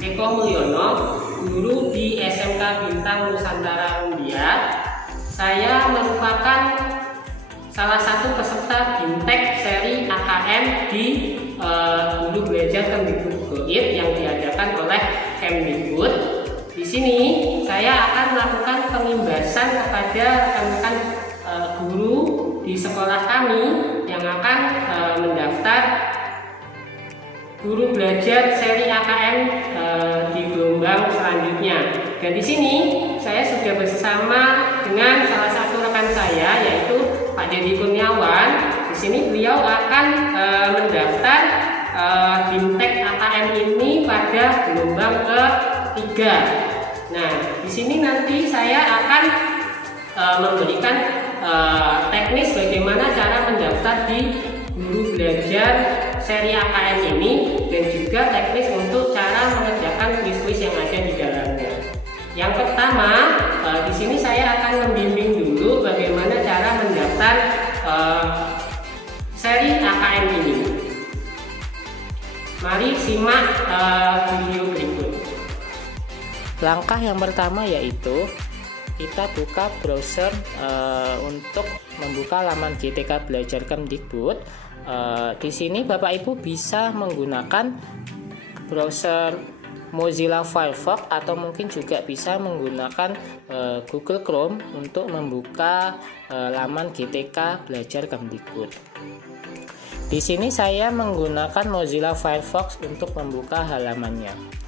Eko Mulyono, guru di SMK Bintang Nusantara Mulia. Saya merupakan salah satu peserta BIMTEK seri AKM di Guru Belajar Kemdikbud Goib yang diadakan oleh Kemdikbud. Di sini saya akan melakukan pengimbasan kepada rekan-rekan guru di sekolah kami yang akan mendaftar guru belajar seri AKM di gelombang selanjutnya. Dan di sini saya sudah bersama dengan salah satu rekan saya, yaitu Pak Dedi Kurniawan. Di sini beliau akan mendaftar BIMTEK AKM ini pada gelombang ketiga. Nah, di sini nanti saya akan memberikan teknis bagaimana cara mendaftar di guru belajar seri AKM ini, dan juga teknis untuk cara mengerjakan kuis-kuis yang ada di dalamnya. Yang pertama, di sini saya akan membimbing dulu bagaimana cara mendaftar seri AKM ini. Mari simak video berikut. Langkah yang pertama yaitu kita buka browser untuk membuka laman GTK Belajar Kemdikbud. Di sini Bapak Ibu bisa menggunakan browser Mozilla Firefox atau mungkin juga bisa menggunakan Google Chrome untuk membuka laman GTK Belajar Kemdikbud. Di sini saya menggunakan Mozilla Firefox untuk membuka halamannya.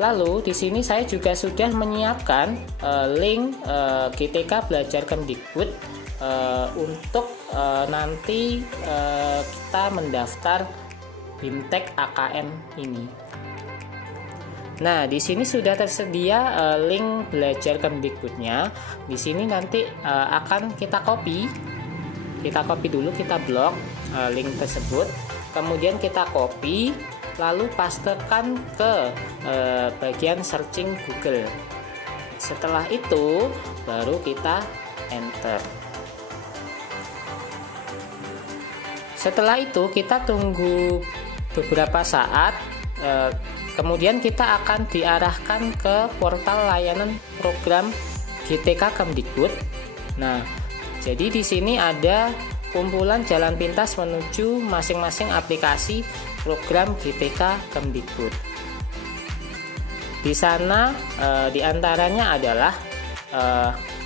Lalu di sini saya juga sudah menyiapkan link GTK Belajar Kemdikbud untuk nanti kita mendaftar BIMTEK AKM ini. Nah, di sini sudah tersedia link belajar Kemdikbudnya. Di sini nanti akan kita copy. Kita copy dulu, kita blok link tersebut. Kemudian kita copy, lalu pastekan ke bagian searching Google. Setelah itu baru kita enter. Setelah itu kita tunggu beberapa saat, kemudian kita akan diarahkan ke portal layanan program GTK Kemdikbud. Nah, jadi di sini ada kumpulan jalan pintas menuju masing-masing aplikasi program GTK Kemdikbud. Di sana diantaranya adalah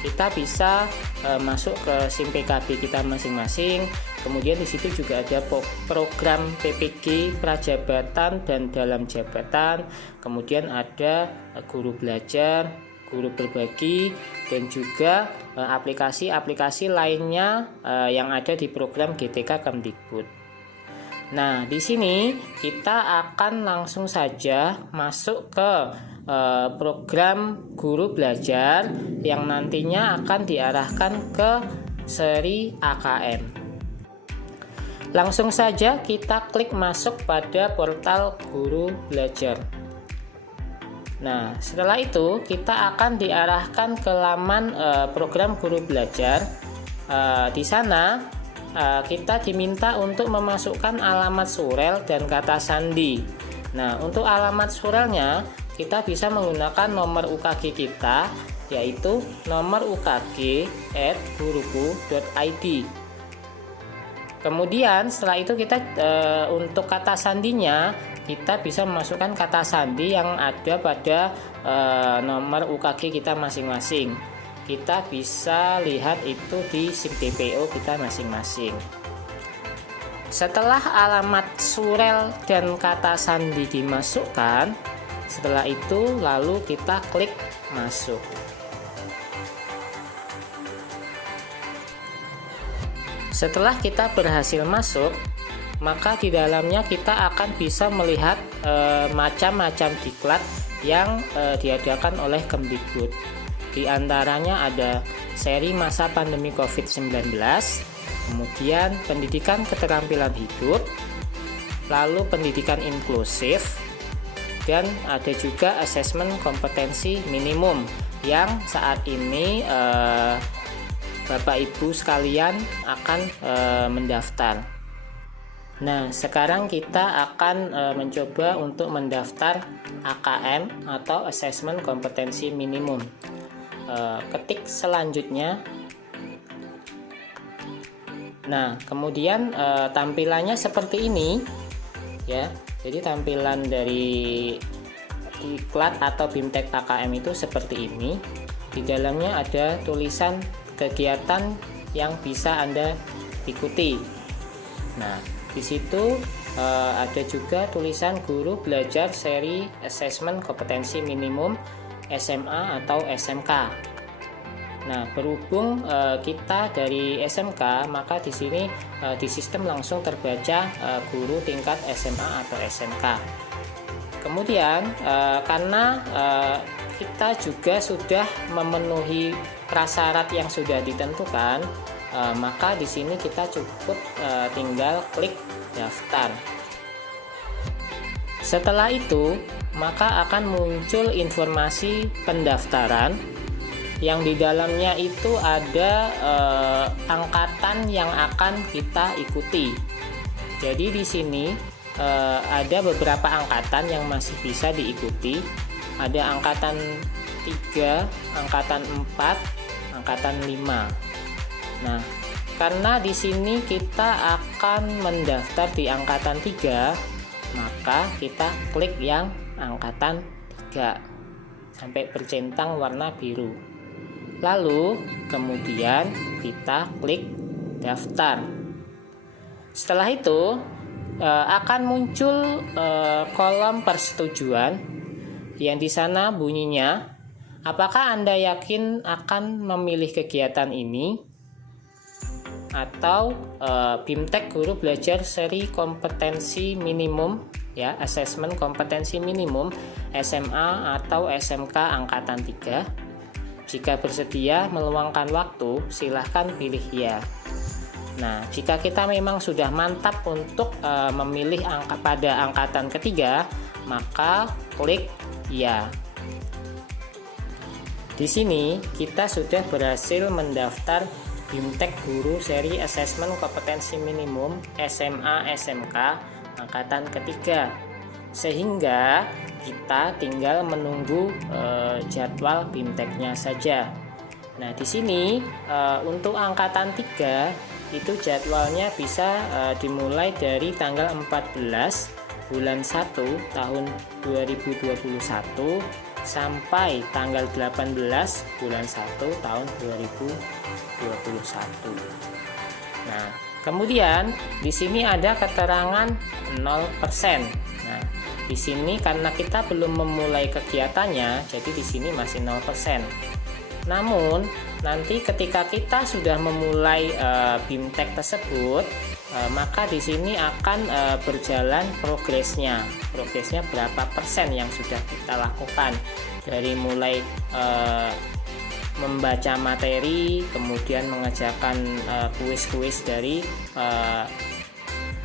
kita bisa masuk ke SIM PKB kita masing-masing. Kemudian di situ juga ada program PPG prajabatan dan dalam jabatan. Kemudian ada guru belajar, guru berbagi, dan juga aplikasi-aplikasi lainnya yang ada di program GTK Kemdikbud. Nah, di sini kita akan langsung saja masuk ke program guru belajar yang nantinya akan diarahkan ke seri AKM. Langsung saja kita klik masuk pada portal guru belajar. Nah, setelah itu kita akan diarahkan ke laman program guru belajar. Di sana kita diminta untuk memasukkan alamat surel dan kata sandi. Nah, untuk alamat surelnya kita bisa menggunakan nomor UKG kita, yaitu nomor ukg@guruku.id. Kemudian setelah itu kita untuk kata sandinya kita bisa memasukkan kata sandi yang ada pada nomor UKG kita masing-masing. Kita bisa lihat itu di SIM DPO kita masing-masing. Setelah alamat surel dan kata sandi dimasukkan, setelah itu lalu kita klik masuk. Setelah kita berhasil masuk, maka di dalamnya kita akan bisa melihat macam-macam diklat yang diadakan oleh Kemdikbud. Di antaranya ada seri masa pandemi COVID-19, kemudian pendidikan keterampilan hidup, lalu pendidikan inklusif, dan ada juga asesmen kompetensi minimum yang saat ini Bapak Ibu sekalian akan mendaftar. Nah, sekarang kita akan mencoba untuk mendaftar AKM atau Assessment Kompetensi Minimum. Ketik selanjutnya. Nah, kemudian tampilannya seperti ini ya. Jadi tampilan dari diklat atau BIMTEK AKM itu seperti ini. Di dalamnya ada tulisan kegiatan yang bisa Anda ikuti. Nah, di situ ada juga tulisan guru belajar seri Assessment Kompetensi Minimum SMA atau SMK. Nah, berhubung kita dari SMK, maka di sini di sistem langsung terbaca guru tingkat SMA atau SMK. Kemudian karena kita juga sudah memenuhi prasyarat yang sudah ditentukan, maka di sini kita cukup tinggal klik daftar. Setelah itu, maka akan muncul informasi pendaftaran yang di dalamnya itu ada angkatan yang akan kita ikuti. Jadi di sini ada beberapa angkatan yang masih bisa diikuti. Ada angkatan 3, angkatan 4, angkatan 5. Nah, karena di sini kita akan mendaftar di angkatan 3, maka kita klik yang angkatan 3 sampai bercentang warna biru. Lalu kemudian kita klik daftar. Setelah itu akan muncul kolom persetujuan yang di sana bunyinya, apakah Anda yakin akan memilih kegiatan ini atau BIMTEK Guru Belajar Seri Kompetensi Minimum ya, Assessment Kompetensi Minimum SMA atau SMK angkatan 3. Jika bersedia meluangkan waktu, silahkan pilih ya. Nah, jika kita memang sudah mantap untuk memilih pada angkatan ketiga, maka klik ya. Di sini kita sudah berhasil mendaftar BIMTEK Guru Seri Assessment Kompetensi Minimum SMA SMK angkatan ketiga, sehingga kita tinggal menunggu jadwal BIMTEK-nya saja. Nah, di sini untuk angkatan 3 itu jadwalnya bisa dimulai dari tanggal 14 bulan 1 tahun 2021 sampai tanggal 18 bulan 1 tahun 2021. Nah, kemudian di sini ada keterangan 0%. Nah, di sini karena kita belum memulai kegiatannya, jadi di sini masih 0%. Namun, nanti ketika kita sudah memulai BIMTEK tersebut, maka di sini akan berjalan progresnya. Progresnya berapa persen yang sudah kita lakukan dari mulai membaca materi, kemudian mengerjakan kuis-kuis dari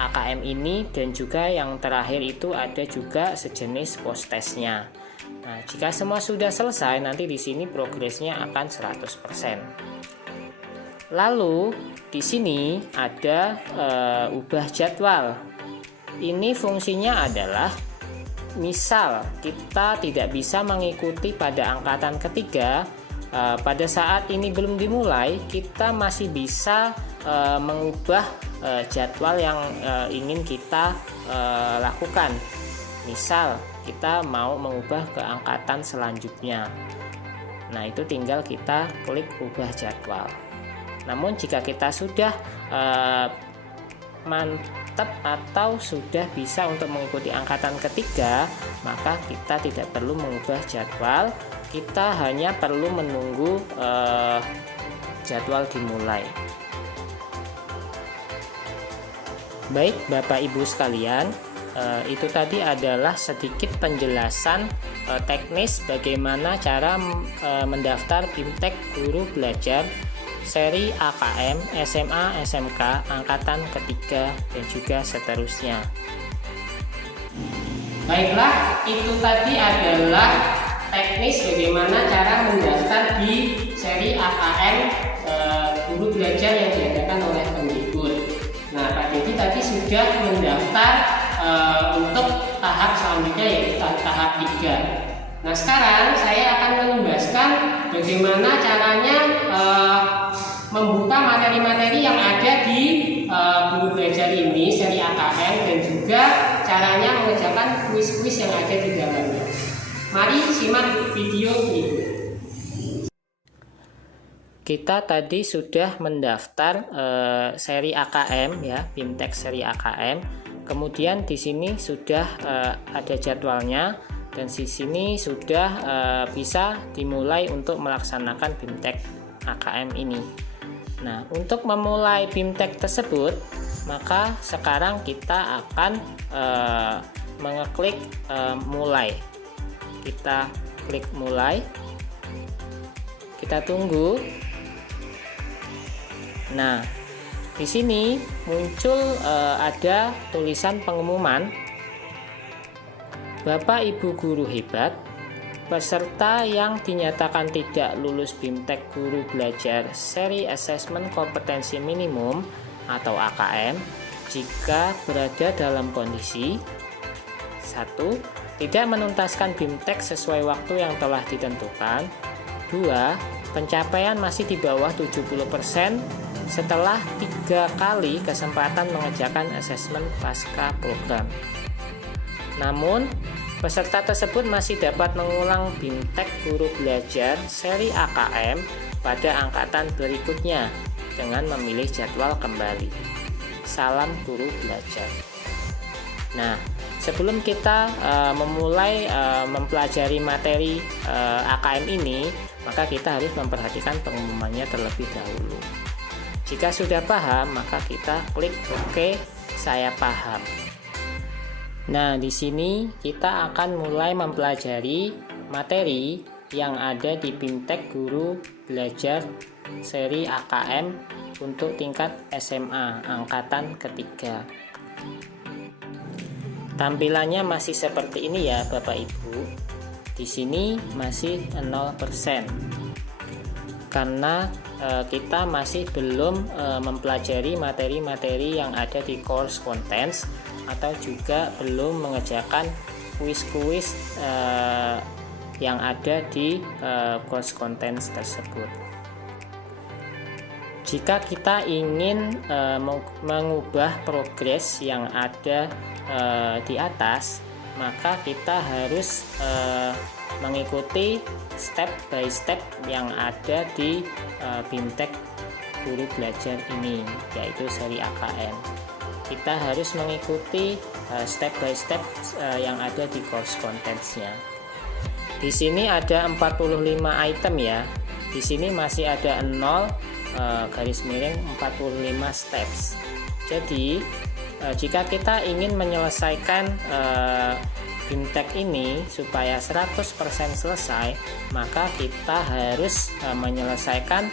AKM ini, dan juga yang terakhir itu ada juga sejenis post testnya. Nah, jika semua sudah selesai, nanti di sini progresnya akan 100%. Lalu di sini ada ubah jadwal. Ini fungsinya adalah misal kita tidak bisa mengikuti pada angkatan ketiga, pada saat ini belum dimulai, kita masih bisa mengubah jadwal yang ingin kita lakukan. Misal kita mau mengubah ke angkatan selanjutnya. Nah, itu tinggal kita klik ubah jadwal. Namun jika kita sudah mantap atau sudah bisa untuk mengikuti angkatan ketiga, maka kita tidak perlu mengubah jadwal. Kita hanya perlu menunggu jadwal dimulai. Baik Bapak Ibu sekalian, itu tadi adalah sedikit penjelasan teknis bagaimana cara mendaftar BIMTEK Guru Belajar Seri AKM SMA SMK angkatan ketiga dan juga seterusnya. Baiklah, itu tadi adalah teknis bagaimana cara mendaftar di seri AKM Guru Belajar yang diadakan oleh Kemdikbud. Nah, Pak Dedi tadi sudah mendaftar untuk tahap selanjutnya, yaitu tahap 3. Nah, sekarang saya akan menjelaskan bagaimana caranya membuka materi-materi yang ada di buku belajar ini, seri AKM, dan juga caranya mengerjakan kuis-kuis yang ada di dalamnya. Mari simak video berikut. Kita tadi sudah mendaftar seri AKM ya, BIMTEK seri AKM. Kemudian di sini sudah ada jadwalnya, dan di sini sudah bisa dimulai untuk melaksanakan BIMTEK AKM ini. Nah, untuk memulai BIMTEK tersebut, maka sekarang kita akan mengeklik mulai. Kita klik mulai. Kita tunggu. Nah, di sini muncul ada tulisan pengumuman. Bapak Ibu guru hebat, peserta yang dinyatakan tidak lulus BIMTEK Guru Belajar Seri Asesmen Kompetensi Minimum atau AKM jika berada dalam kondisi 1. Tidak menuntaskan BIMTEK sesuai waktu yang telah ditentukan. 2. Pencapaian masih di bawah 70% setelah 3 kali kesempatan mengerjakan asesmen pasca program. Namun, peserta tersebut masih dapat mengulang BIMTEK Guru Belajar seri AKM pada angkatan berikutnya dengan memilih jadwal kembali. Salam guru belajar. Nah, sebelum kita memulai mempelajari materi AKM ini, maka kita harus memperhatikan pengumumannya terlebih dahulu. Jika sudah paham, maka kita klik OK, saya paham. Nah, di sini kita akan mulai mempelajari materi yang ada di BIMTEK Guru Belajar seri AKM untuk tingkat SMA angkatan ketiga. Tampilannya masih seperti ini ya Bapak Ibu. Di sini masih 0% karena kita masih belum mempelajari materi-materi yang ada di course contents, atau juga belum mengerjakan kuis-kuis yang ada di course contents tersebut. Jika kita ingin mengubah progres yang ada di atas, maka kita harus mengikuti step by step yang ada di BIMTEK Guru Belajar ini, yaitu seri AKM. Kita harus mengikuti step by step yang ada di course contents-nya. Di sini ada 45 item ya. Di sini masih ada 0 garis miring 45 steps. Jadi jika kita ingin menyelesaikan BIMTEK ini supaya 100% selesai, maka kita harus menyelesaikan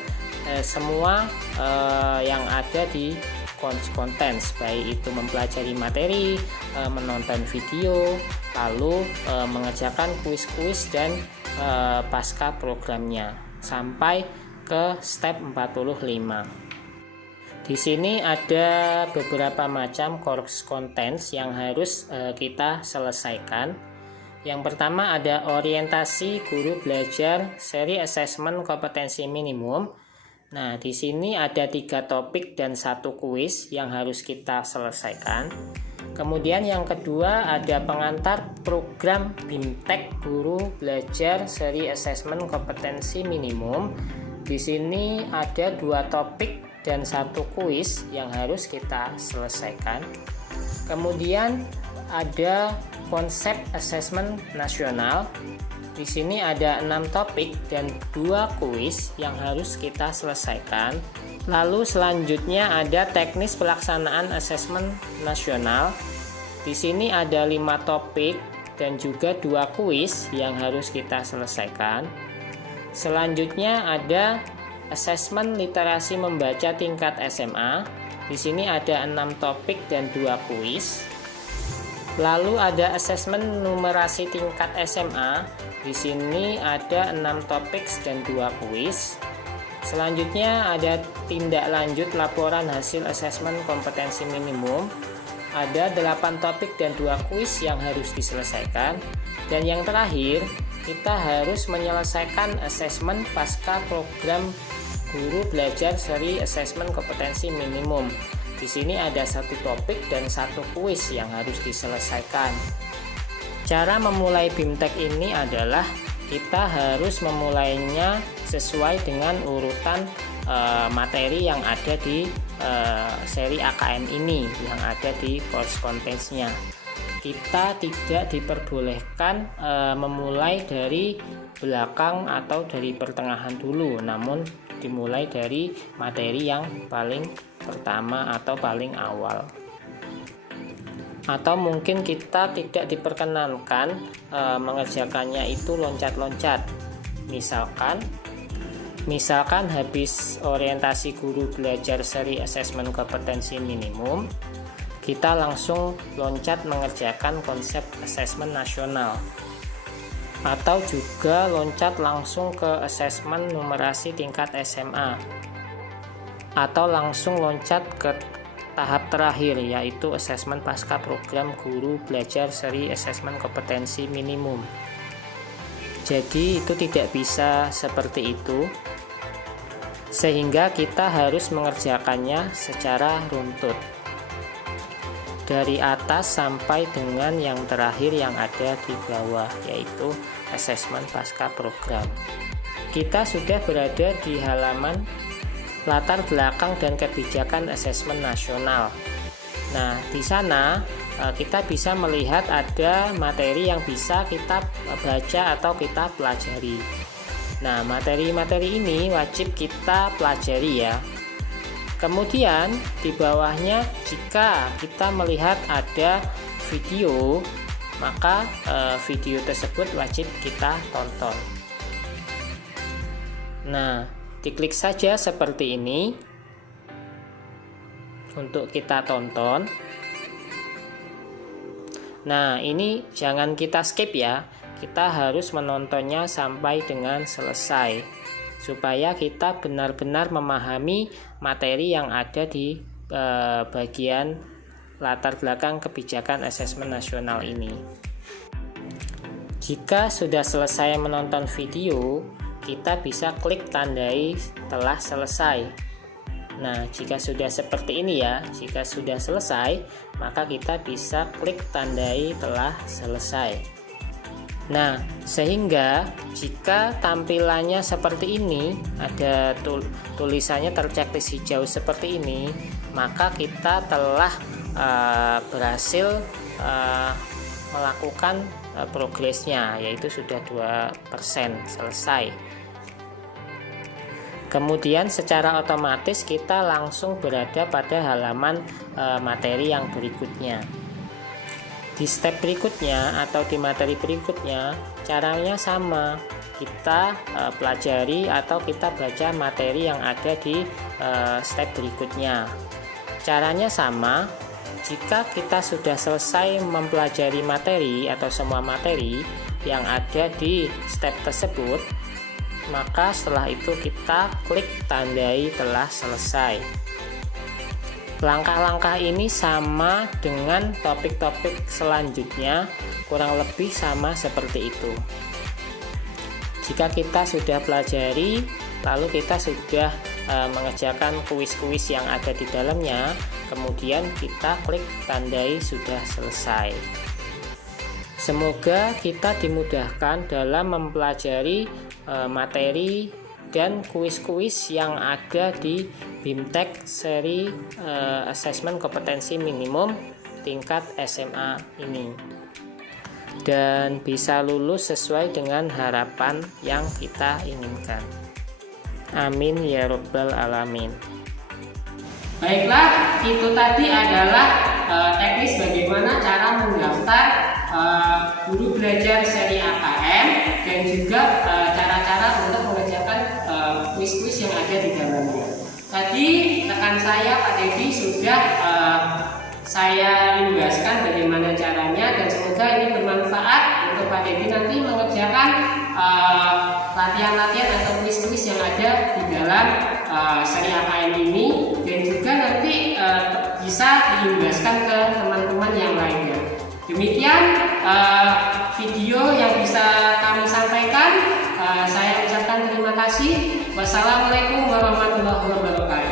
semua yang ada di course contents, baik itu mempelajari materi, menonton video, lalu mengerjakan kuis-kuis dan pasca programnya sampai ke step 45. Di sini ada beberapa macam course contents yang harus kita selesaikan. Yang pertama ada orientasi guru belajar seri asesmen kompetensi minimum. Nah, di sini ada 3 topik dan 1 kuis yang harus kita selesaikan. Kemudian yang kedua ada pengantar program BIMTEK Guru Belajar Seri Asesmen Kompetensi Minimum. Di sini ada 2 topik dan 1 kuis yang harus kita selesaikan. Kemudian ada konsep asesmen nasional. Di sini ada 6 topik dan 2 kuis yang harus kita selesaikan. Lalu selanjutnya ada teknis pelaksanaan asesmen nasional. Di sini ada 5 topik dan juga 2 kuis yang harus kita selesaikan. Selanjutnya ada asesmen literasi membaca tingkat SMA. Di sini ada 6 topik dan 2 kuis. Lalu ada asesmen numerasi tingkat SMA. Di sini ada 6 topik dan 2 kuis. Selanjutnya ada tindak lanjut laporan hasil asesmen kompetensi minimum. Ada 8 topik dan 2 kuis yang harus diselesaikan. Dan yang terakhir, kita harus menyelesaikan asesmen pasca program guru belajar seri asesmen kompetensi minimum. Di sini ada 1 topik dan 1 kuis yang harus diselesaikan. Cara memulai BIMTEK ini adalah kita harus memulainya sesuai dengan urutan materi yang ada di seri AKM ini, yang ada di course contents-nya. Kita tidak diperbolehkan memulai dari belakang atau dari pertengahan dulu, namun dimulai dari materi yang paling pertama atau paling awal. Atau mungkin kita tidak diperkenankan mengerjakannya itu loncat-loncat. Misalkan habis orientasi guru belajar seri asesmen kompetensi minimum, kita langsung loncat mengerjakan konsep asesmen nasional. Atau juga loncat langsung ke asesmen numerasi tingkat SMA. Atau langsung loncat ke tahap terakhir, yaitu asesmen pasca program guru belajar seri asesmen kompetensi minimum. Jadi itu tidak bisa seperti itu, sehingga kita harus mengerjakannya secara runtut dari atas sampai dengan yang terakhir yang ada di bawah, yaitu asesmen pasca program. Kita sudah berada di halaman latar belakang dan kebijakan asesmen nasional. Nah, di sana kita bisa melihat ada materi yang bisa kita baca atau kita pelajari. Nah, materi-materi ini wajib kita pelajari ya. Kemudian di bawahnya, jika kita melihat ada video, maka video tersebut wajib kita tonton. Nah, diklik saja seperti ini untuk kita tonton. Nah, ini jangan kita skip ya. Kita harus menontonnya sampai dengan selesai supaya kita benar-benar memahami materi yang ada di bagian latar belakang kebijakan asesmen nasional ini. Jika sudah selesai menonton video, kita bisa klik tandai telah selesai. Nah, jika sudah seperti ini ya, jika sudah selesai, maka kita bisa klik tandai telah selesai. Nah, sehingga jika tampilannya seperti ini, ada tulisannya terchecklist hijau seperti ini, maka kita telah berhasil melakukan progresnya, yaitu sudah 2% selesai. Kemudian secara otomatis kita langsung berada pada halaman materi yang berikutnya. Di step berikutnya atau di materi berikutnya, caranya sama. Kita pelajari atau kita baca materi yang ada di step berikutnya. Caranya sama. Jika kita sudah selesai mempelajari materi atau semua materi yang ada di step tersebut, maka setelah itu kita klik tandai telah selesai. Langkah-langkah ini sama dengan topik-topik selanjutnya, kurang lebih sama seperti itu. Jika kita sudah pelajari, lalu kita sudah mengerjakan kuis-kuis yang ada di dalamnya, kemudian kita klik tandai sudah selesai. Semoga kita dimudahkan dalam mempelajari materi dan kuis-kuis yang ada di BIMTEK seri asesmen kompetensi minimum tingkat SMA ini, dan bisa lulus sesuai dengan harapan yang kita inginkan. Amin ya rabbal alamin. Baiklah, itu tadi adalah teknis bagaimana cara mendaftar guru belajar seri AKM dan juga cara-cara untuk mengerjakan kuis-kuis yang ada di dalamnya. Tadi rekan saya Pak Dedi sudah saya luaskan bagaimana caranya, dan semoga ini bermanfaat untuk Pak Dedi nanti mengerjakan latihan-latihan atau kuis-kuis yang ada di dalam dalam seri AKM ini, dan juga nanti bisa diimbaskan ke teman-teman yang lainnya. Demikian video yang bisa kami sampaikan. Saya ucapkan terima kasih. Wassalamualaikum warahmatullahi wabarakatuh.